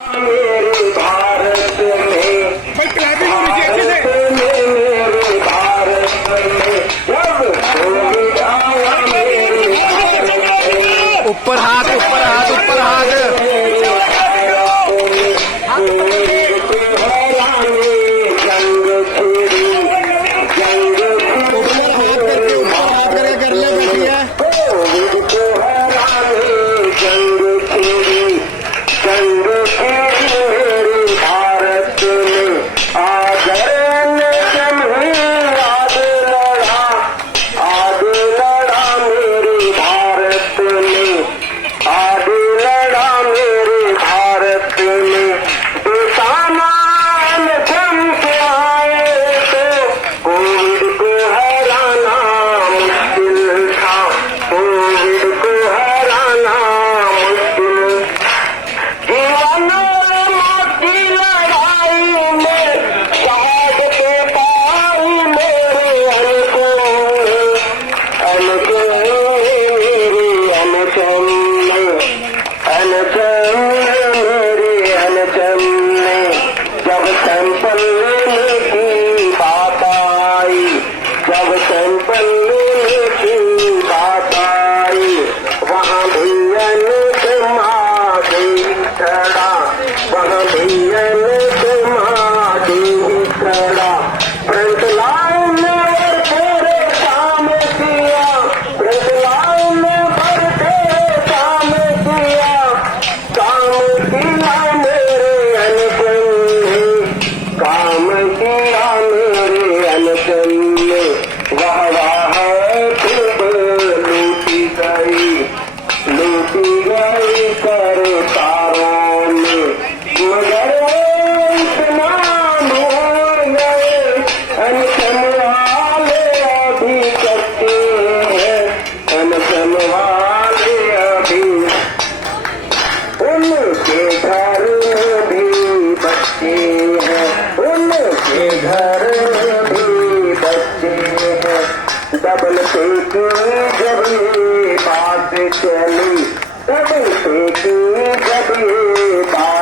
मेरे भारत में मेरे भारत में जब कोविड आया मेरे भारत में ऊपर हाथ ऊपर हाथ ऊपर हाथ कोविड को हराने जंग छेड़ी कर ले बढ़िया कोविड को हराने जंग छेड़ी मेरे भारत में आगे ने जमहूर आगे लड़ा मेरे भारत में आगे लड़ा मेरे भारत में बेसामान जम के आए तो कोविड को हराना मुश्किल था कोविड को हराना मुश्किल जीवन की लड़ाई में शहादत पाई मेरे अनचन मेरे अनचन मेरे अनचन जब सैंपल लेने की बात आई जब सैंपल लेने की बात आई वहाँ भैयन से माँ देवी खड़ा वहाँ भैयन से माँ देवी खड़ा फ्रंट लाइन में तेरे काम किया फ्रंट लाइन में पर तेरे काम किया मेरे अनचन ने काम किया मेरे अनचन ने वाह वाह खूब लूटी गई कर तारों में मगर इतना भूल गए अनशन वाले अभी कच्चे हैं अनशन वाले अभी उनके घर में भी बच्चे हैं उनके घर में भी बच्चे हैं डबल की जब ये बात चली डबल की जब ये बात